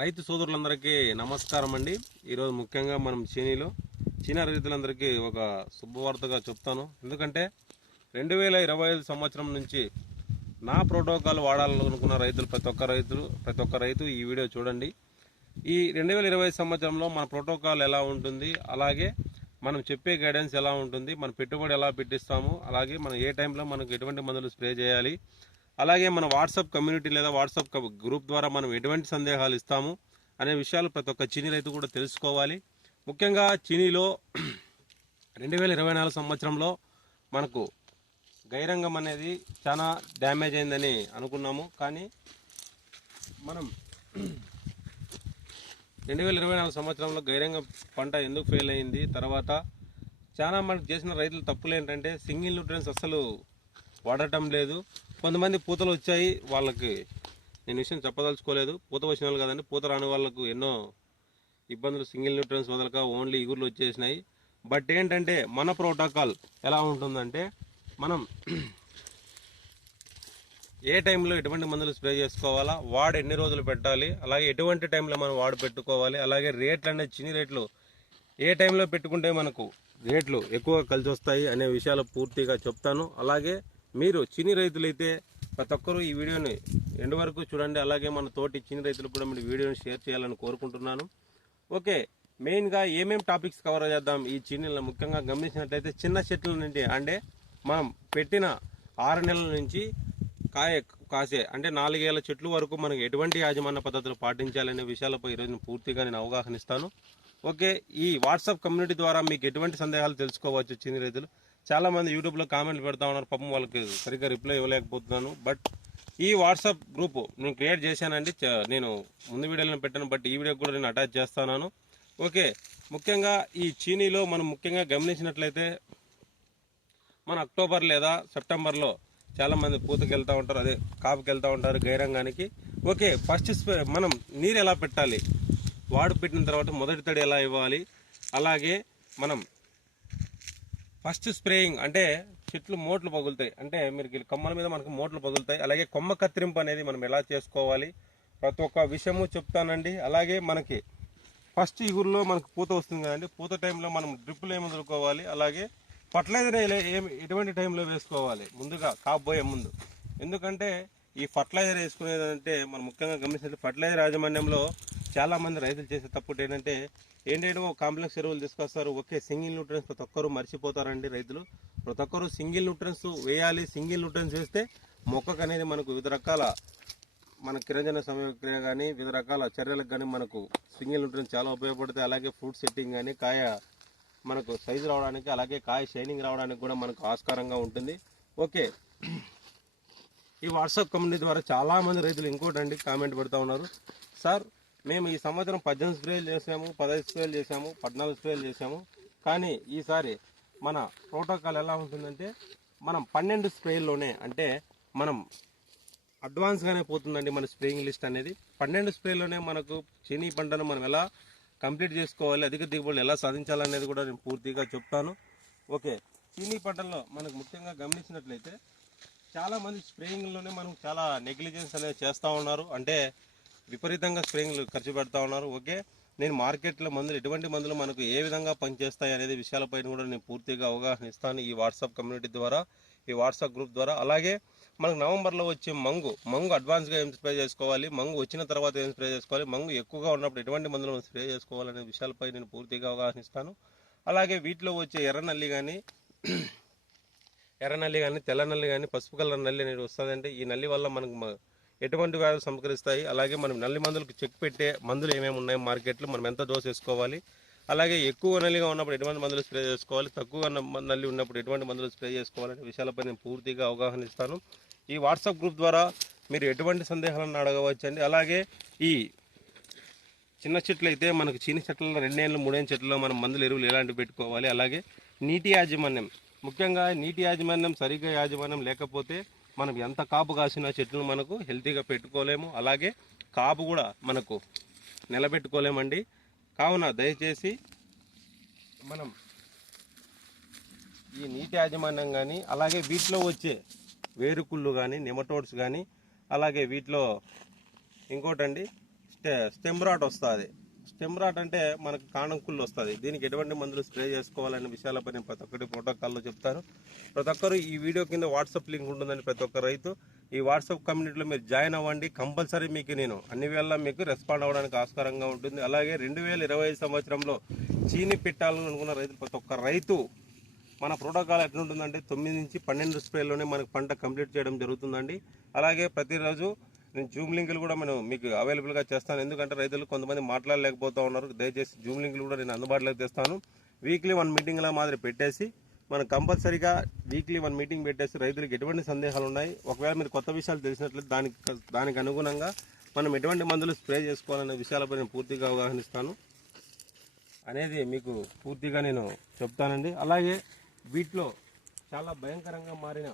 రైతు సోదరులందరికీ నమస్కారం అండి ఈరోజు ముఖ్యంగా మనం చీనీలో చీనా రైతులందరికీ ఒక శుభవార్తగా చెప్తాను. ఎందుకంటే రెండు వేల ఇరవై ఐదు సంవత్సరం నుంచి నా ప్రోటోకాల్ వాడాలనుకున్న రైతులు ప్రతి ఒక్క రైతులు ప్రతి ఒక్క రైతు ఈ వీడియో చూడండి. ఈ రెండు వేల ఇరవై సంవత్సరంలో మన ప్రోటోకాల్ ఎలా ఉంటుంది అలాగే మనం చెప్పే గైడెన్స్ ఎలా ఉంటుంది మన పెట్టుబడి ఎలా పెట్టిస్తాము అలాగే మనం ఏ టైంలో మనకు ఎటువంటి మందులు స్ప్రే చేయాలి అలాగే మన వాట్సాప్ కమ్యూనిటీ లేదా వాట్సాప్ గ్రూప్ ద్వారా మనం ఎటువంటి సందేహాలు ఇస్తాము అనే విషయాలు ప్రతి ఒక్క చీనీ రైతు కూడా తెలుసుకోవాలి. ముఖ్యంగా చీనీలో రెండు వేల ఇరవై నాలుగు సంవత్సరంలో మనకు గైరంగం అనేది చాలా డ్యామేజ్ అయిందని అనుకున్నాము. కానీ మనం రెండు వేల ఇరవై నాలుగు సంవత్సరంలో గైరంగ పంట ఎందుకు ఫెయిల్ అయింది? తర్వాత చాలా మనకు చేసిన రైతులు తప్పులు ఏంటంటే సింగిల్ న్యూట్రియన్స్ అస్సలు వాడటం లేదు. కొంతమంది పూతలు వచ్చాయి వాళ్ళకి నేను విషయం చెప్పదలుచుకోలేదు. పూత వచ్చిన వాళ్ళు కదండి పూత రాని వాళ్ళకు ఎన్నో ఇబ్బందులు సింగిల్ న్యూట్రియన్స్ వదలక ఓన్లీ ఇగుర్లు వచ్చేసినాయి. బట్ ఏంటంటే మన ప్రోటోకాల్ ఎలా ఉంటుందంటే మనం ఏ టైంలో ఎటువంటి మందులు స్ప్రే చేసుకోవాలా వాడు ఎన్ని రోజులు పెట్టాలి అలాగే ఎటువంటి టైంలో మనం వాడు పెట్టుకోవాలి అలాగే రేట్లు అనేది చిన్ని రేట్లు. ఏ టైంలో పెట్టుకుంటే మనకు రేట్లు ఎక్కువ కలిసి వస్తాయి అనే విషయాలు పూర్తిగా చెప్తాను. అలాగే మీరు చిన్ని రైతులైతే ప్రతి ఒక్కరూ ఈ వీడియోని ఎండు వరకు చూడండి. అలాగే మన తోటి చిన్ని రైతులు కూడా మీరు వీడియోని షేర్ చేయాలని కోరుకుంటున్నాను. ఓకే మెయిన్గా ఏమేం టాపిక్స్ కవర్ చేద్దాం? ఈ చిన్న ముఖ్యంగా గమనించినట్లయితే చిన్న చెట్ల నుండి అంటే మనం పెట్టిన ఆరు నెలల నుంచి కాయ కాసే అంటే నాలుగేళ్ళ చెట్లు వరకు మనకు ఎటువంటి యాజమాన్య పద్ధతులు పాటించాలనే విషయాలపై ఈరోజు పూర్తిగా నేను అవగాహన ఇస్తాను. ఓకే ఈ వాట్సాప్ కమ్యూనిటీ ద్వారా మీకు ఎటువంటి సందేహాలు తెలుసుకోవచ్చు చిన్ని రైతులు? చాలా మంది యూట్యూబ్లో కామెంట్లు పెడతా ఉన్నారు. పాపం వాళ్ళకి సరిగ్గా రిప్లై ఇవ్వలేకపోతున్నాను. బట్ ఈ వాట్సాప్ గ్రూప్ నేను క్రియేట్ చేశానండి. చ- నేను ముందు వీడియోలో పెట్టాను. బట్ ఈ వీడియో కూడా నేను అటాచ్ చేస్తున్నాను. ఓకే. ముఖ్యంగా ఈ చీనీలో మనం ముఖ్యంగా గమనించినట్లయితే మన అక్టోబర్ లేదా సెప్టెంబర్లో చాలామంది పూతకి వెళ్తూ ఉంటారు. అదే కాపుకి వెళ్తూ ఉంటారు గైరంగానికి. ఓకే. ఫస్ట్ స్ప్రే మనం నీరు ఎలా పెట్టాలి? వాడు పెట్టిన తర్వాత మొదటి తడి ఎలా ఇవ్వాలి? అలాగే మనం ఫస్ట్ స్ప్రేయింగ్ అంటే చెట్లు మోట్లు పగులుతాయి. అంటే మీరు ఈ కొమ్మల మీద మనకు మోట్లు పగులుతాయి. అలాగే కొమ్మ కత్తిరింపు అనేది మనం ఎలా చేసుకోవాలి? ప్రతి ఒక్క విషయము చెప్తానండి. అలాగే మనకి ఫస్ట్ ఇగురులో మనకు పూత వస్తుంది కదండి. పూత టైంలో మనం డ్రిప్పులు ఏమి వదులుకోవాలి? అలాగే ఫర్టిలైజర్ ఏమి ఎటువంటి టైంలో వేసుకోవాలి? ముందుగా కాకపోయే ముందు. ఎందుకంటే ఈ ఫర్టిలైజర్ వేసుకునేదంటే మనం ముఖ్యంగా గమనించినట్టు ఫర్టిలైజర్ యాజమాన్యంలో చాలా మంది రైతులు చేసే తప్పుడు ఏంటంటే ఏంటంటే ఒక కాంప్లెక్స్ ఎరువులు తీసుకొస్తారు ఒకే సింగిల్ న్యూట్రన్స్ ప్రతి ఒక్కరు మర్చిపోతారండి రైతులు. ప్రతి ఒక్కరు సింగిల్ న్యూట్రన్స్ వేయాలి సింగిల్ న్యూట్రన్స్ వేస్తే మొక్కకు అనేది మనకు వివిధ రకాల మన కిరంజన సమయక్రియ కానీ వివిధ రకాల చర్యలకు కానీ మనకు సింగిల్ న్యూట్రన్స్ చాలా ఉపయోగపడతాయి. అలాగే ఫ్రూట్ సెట్టింగ్ కానీ కాయ మనకు సైజు రావడానికి అలాగే కాయ షైనింగ్ రావడానికి కూడా మనకు ఆస్కారంగా ఉంటుంది. ఓకే. ఈ వాట్సాప్ కమ్యూనిటీ ద్వారా చాలామంది రైతులు ఇంకోటండి కామెంట్ పెడతా ఉన్నారు. సార్ మేము ఈ సంవత్సరం పద్దెనిమిది స్ప్రేలు చేసాము పదహైదు స్ప్రేలు చేసాము పద్నాలుగు స్ప్రేలు చేసాము. కానీ ఈసారి మన ప్రోటోకాల్ ఎలా ఉంటుందంటే మనం పన్నెండు స్ప్రేల్లోనే అంటే మనం అడ్వాన్స్గానే పోతుందండి మన స్ప్రేయింగ్ లిస్ట్ అనేది. పన్నెండు స్ప్రేలోనే మనకు చీనీ పంటను మనం ఎలా కంప్లీట్ చేసుకోవాలి అధిక దిగుబడులు ఎలా సాధించాలనేది కూడా నేను పూర్తిగా చెప్తాను. ఓకే చీనీ పంటల్లో మనకు ముఖ్యంగా గమనించినట్లయితే చాలామంది స్ప్రేయింగ్లోనే మనం చాలా నెగ్లిజెన్స్ అనేది చేస్తూ ఉన్నారు. అంటే విపరీతంగా స్ప్రేయింగ్లు ఖర్చు పెడతా ఉన్నారు. ఓకే నేను మార్కెట్లో మందులు ఎటువంటి మందులు మనకు ఏ విధంగా పనిచేస్తాయి అనేది విషయాలపైన కూడా నేను పూర్తిగా అవగాహన ఇస్తాను ఈ వాట్సాప్ కమ్యూనిటీ ద్వారా ఈ వాట్సాప్ గ్రూప్ ద్వారా. అలాగే మనకు నవంబర్లో వచ్చే మంగు మంగు అడ్వాన్స్గా ఏం స్ప్రే చేసుకోవాలి మంగు వచ్చిన తర్వాత ఏం స్ప్రే చేసుకోవాలి మంగు ఎక్కువగా ఉన్నప్పుడు ఎటువంటి మందులు మనం స్ప్రే చేసుకోవాలనే విషయాలపై నేను పూర్తిగా అవగాహన ఇస్తాను. అలాగే వీటిలో వచ్చే ఎర్ర నల్లి కానీ ఎర్ర నల్లి కానీ తెల్ల నల్లి కానీ పసుపు కలర్ నల్లి అనేది వస్తుందంటే ఈ నల్లి వల్ల మనకు ఎటువంటి వ్యాధులు సంకరిస్తాయి అలాగే మనం నల్లి మందులకు చెక్ పెట్టే మందులు ఏమేమి ఉన్నాయి? మార్కెట్లో మనం ఎంత డోస్ వేసుకోవాలి? అలాగే ఎక్కువ నల్లిగా ఉన్నప్పుడు ఎటువంటి మందులు స్ప్రే చేసుకోవాలి? తక్కువగా నల్లి ఉన్నప్పుడు ఎటువంటి మందులు స్ప్రే చేసుకోవాలనే విషయాలపై నేను పూర్తిగా అవగాహన ఇస్తాను. ఈ వాట్సాప్ గ్రూప్ ద్వారా మీరు ఎటువంటి సందేహాలను అడగవచ్చండి? అలాగే ఈ చిన్న చెట్లు అయితే మనకు చిన్న చెట్లలో రెండేళ్ళు మూడేళ్ళ చెట్లలో మనం మందులు ఎరువులు ఎలాంటివి పెట్టుకోవాలి? అలాగే నీటి యాజమాన్యం ముఖ్యంగా నీటి యాజమాన్యం సరిగ్గా యాజమాన్యం లేకపోతే మనం ఎంత కాపు కాసినా చెట్లను మనకు హెల్తీగా పెట్టుకోలేము. అలాగే కాపు కూడా మనకు నిలబెట్టుకోలేమండి. కావున దయచేసి మనం ఈ నీటి యాజమాన్యం కానీ అలాగే వీటిలో వచ్చే వేరుకుళ్ళు కానీ నెమటోడ్స్ కానీ అలాగే వీటిలో ఇంకోటండి స్టె రాట్ వస్తుంది. స్టెమ్ రాట్ అంటే మనకు కాండం కుళ్ళు వస్తుంది. దీనికి ఎటువంటి మందులు స్ప్రే చేసుకోవాలనే విషయాలపై నేను ప్రతి ఒక్కటి ప్రోటోకాల్లో చెప్తాను ప్రతి ఒక్కరు ఈ వీడియో కింద వాట్సాప్ లింక్ ఉంటుందని ప్రతి ఒక్క రైతు. ఈ వాట్సాప్ కమ్యూనిటీలో మీరు జాయిన్ అవ్వండి. కంపల్సరీ మీకు నేను అన్ని వేళ మీకు రెస్పాండ్ అవ్వడానికి ఆస్కారంగా ఉంటుంది. అలాగే రెండు వేల ఇరవై ఐదు సంవత్సరంలో చీని పెట్టాలని అనుకున్న రైతులు ప్రతి ఒక్క రైతు మన ప్రోటోకాల్ ఎట్లుంటుందంటే తొమ్మిది నుంచి పన్నెండు స్ప్రేలోనే మనకు పంట కంప్లీట్ చేయడం జరుగుతుందండి. అలాగే ప్రతిరోజు నేను జూమ్ లింకులు కూడా నేను మీకు అవైలబుల్గా చేస్తాను. ఎందుకంటే రైతులు కొంతమంది మాట్లాడలేకపోతూ ఉన్నారు. దయచేసి జూమ్ లింకులు కూడా నేను అందుబాటులోకి తెస్తాను. వీక్లీ వన్ మీటింగ్లా మాదిరి పెట్టేసి మనం కంపల్సరీగా వీక్లీ వన్ మీటింగ్ పెట్టేసి రైతులకు ఎటువంటి సందేహాలు ఉన్నాయి? ఒకవేళ మీరు కొత్త విషయాలు తెలిసినట్లయితే దానికి దానికి అనుగుణంగా మనం ఎటువంటి మందులు స్ప్రే చేసుకోవాలనే విషయాలపై నేను పూర్తిగా అవగాహనిస్తాను అనేది మీకు పూర్తిగా నేను చెప్తానండి. అలాగే వీటిలో చాలా భయంకరంగా మారిన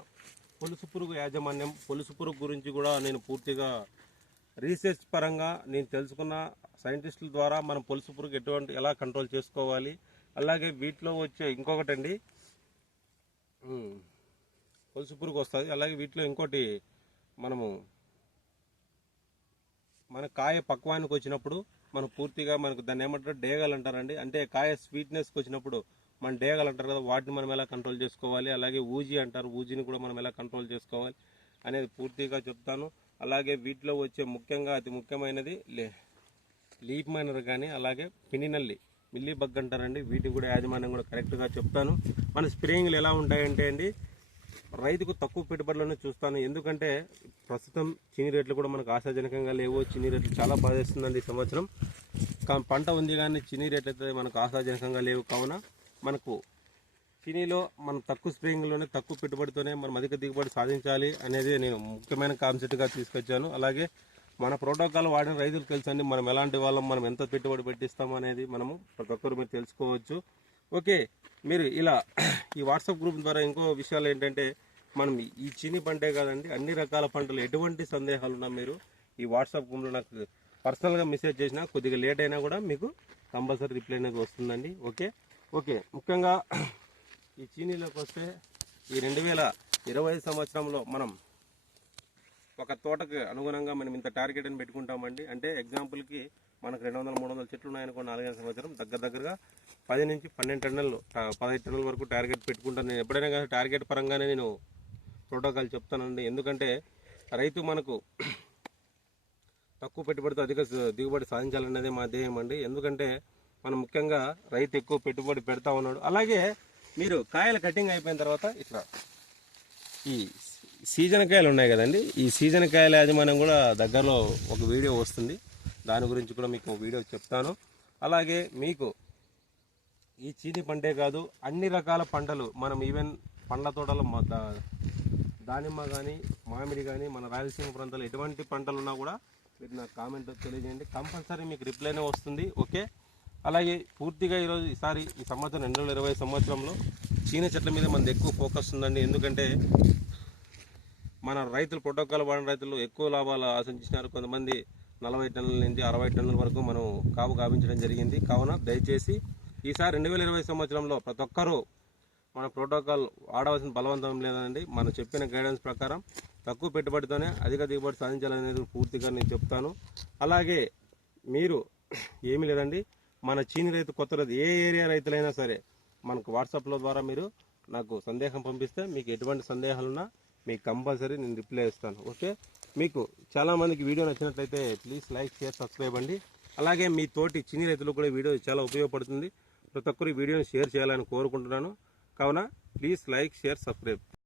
పొలుసు పురుగు యాజమాన్యం పొలుసు పురుగు గురించి కూడా నేను పూర్తిగా రీసెర్చ్ పరంగా నేను తెలుసుకున్న సైంటిస్టుల ద్వారా మనం పొలుసు పురుగు ఎటువంటి ఎలా కంట్రోల్ చేసుకోవాలి. అలాగే వీటిలో వచ్చే ఇంకొకటి అండి పొలుసు పురుగు వస్తుంది. అలాగే వీటిలో ఇంకోటి మనము మన కాయ పక్వానికి వచ్చినప్పుడు మనం పూర్తిగా మనకు దాన్ని ఏమంటారు? డేగలు అంటారండి అంటే కాయ స్వీట్నెస్కి వచ్చినప్పుడు మన డేగలు అంటారు కదా వాటిని మనం ఎలా కంట్రోల్ చేసుకోవాలి? అలాగే ఊజీ అంటారు ఊజీని కూడా మనం ఎలా కంట్రోల్ చేసుకోవాలి అనేది పూర్తిగా చెప్తాను. అలాగే వీటిలో వచ్చే ముఖ్యంగా అతి ముఖ్యమైనది లే లీప్ మైనర్ కానీ అలాగే పినినల్లి మిల్లీ బగ్ అంటారండి. వీటికి కూడా యాజమాన్యం కూడా కరెక్ట్గా చెప్తాను. మన స్ప్రేయింగ్లు ఎలా ఉంటాయంటే అండి రైతుకు తక్కువ పెట్టుబడులను చూస్తాను. ఎందుకంటే ప్రస్తుతం చిన్ని రేట్లు కూడా మనకు ఆశాజనకంగా లేవు. చిన్ని రేట్లు చాలా బాధేస్తుందండి ఈ సంవత్సరం. కా- పంట ఉంది కానీ చిన్ని రేట్లు అయితే మనకు ఆశాజనకంగా లేవు. కావున మనకు చినీలో మనం తక్కువ స్ప్రేయింగ్లోనే తక్కువ పెట్టుబడితోనే మనం అధిక దిగుబడి సాధించాలి అనేది నేను ముఖ్యమైన కాన్సెప్ట్గా తీసుకొచ్చాను. అలాగే మన ప్రోటోకాల్ వాడిన రైతులకు తెలుసండి మనం ఎలాంటి వాళ్ళం మనం ఎంత పెట్టుబడి పెట్టిస్తాం అనేది మనము ప్రతి ఒక్కరు మీరు తెలుసుకోవచ్చు. ఓకే మీరు ఇలా ఈ వాట్సాప్ గ్రూప్ ద్వారా ఇంకో విషయాలు ఏంటంటే మనం ఈ చీని పంటే కాదండి అన్ని రకాల పంటలు ఎటువంటి సందేహాలు ఉన్నా మీరు ఈ వాట్సాప్ గ్రూప్లో నాకు పర్సనల్గా మెసేజ్ చేసినా కొద్దిగా లేట్ అయినా కూడా మీకు కంపల్సరీ రిప్లై అనేది వస్తుందండి. ఓకే ఓకే ముఖ్యంగా ఈ చీనీలోకి వస్తే ఈ రెండు వేల ఇరవై సంవత్సరంలో మనం ఒక తోటకు అనుగుణంగా మనం ఇంత టార్గెట్ అని పెట్టుకుంటామండి. అంటే ఎగ్జాంపుల్కి మనకు రెండు వందల మూడు వందల చెట్లు ఉన్నాయనుకో నాలుగైదు సంవత్సరం దగ్గర దగ్గరగా పది నుంచి పన్నెండు టన్నులు పదహైదు టన్నుల వరకు టార్గెట్ పెట్టుకుంటాను. నేను ఎప్పుడైనా కానీ టార్గెట్ పరంగానే నేను ప్రోటోకాల్ చెప్తానండి. ఎందుకంటే రైతు మనకు తక్కువ పెట్టుబడితో అధిక దిగుబడి సాధించాలనేదే మా ధ్యేయం అండి. ఎందుకంటే మనం ముఖ్యంగా రైతు ఎక్కువ పెట్టుబడి పెడతా ఉన్నాడు. అలాగే మీరు కాయలు కటింగ్ అయిపోయిన తర్వాత ఇట్లా ఈ సీజన్ కాయలు ఉన్నాయి కదండి. ఈ సీజన్ కాయల యాజమాన్యం కూడా దగ్గరలో ఒక వీడియో వస్తుంది. దాని గురించి కూడా మీకు వీడియో చెప్తాను. అలాగే మీకు ఈ చీని పంటే కాదు అన్ని రకాల పంటలు మనం ఈవెన్ పండ్ల తోటలు దానిమ్మ కానీ మామిడి కానీ మన రాయలసీమ ప్రాంతాల్లో ఎటువంటి పంటలు ఉన్నా కూడా మీరు నాకు కామెంట్ తెలియజేయండి. కంపల్సరీ మీకు రిప్లైనే వస్తుంది. ఓకే? అలాగే పూర్తిగా ఈరోజు ఈసారి ఈ సంవత్సరం రెండు వేల ఇరవై సంవత్సరంలో చీన చెట్ల మీద మనది ఎక్కువ ఫోకస్ ఉందండి. ఎందుకంటే మన రైతులు ప్రోటోకాల్ వాడిన రైతులు ఎక్కువ లాభాలు ఆశించినారు. కొంతమంది నలభై టన్నుల నుంచి అరవై టన్నుల వరకు మనం కాపు కావించడం జరిగింది. కావున దయచేసి ఈసారి రెండు వేల ఇరవై సంవత్సరంలో ప్రతి ఒక్కరూ మన ప్రోటోకాల్ వాడవలసిన బలవంతం లేదండి. మనం చెప్పిన గైడెన్స్ ప్రకారం తక్కువ పెట్టుబడితోనే అధిక దిగుబడి సాధించాలనేది పూర్తిగా నేను చెప్తాను. అలాగే మీరు ఏమీ లేదండి. మన చీని రైతు కొత్త రైతు ఏ ఏరియా రైతులైనా సరే మనకు వాట్సాప్లో ద్వారా మీరు నాకు సందేహం పంపిస్తే మీకు ఎటువంటి సందేహాలున్నా మీకు కంపల్సరీ నేను రిప్లై ఇస్తాను ఓకే? మీకు చాలామందికి వీడియో నచ్చినట్లయితే ప్లీజ్ లైక్ షేర్ సబ్స్క్రైబ్ అండి. అలాగే మీ తోటి చిన్ని రైతులకు కూడా వీడియో చాలా ఉపయోగపడుతుంది. ప్రతి ఒక్కరు వీడియోని షేర్ చేయాలని కోరుకుంటున్నాను. కావున ప్లీజ్ లైక్ షేర్ సబ్స్క్రైబ్.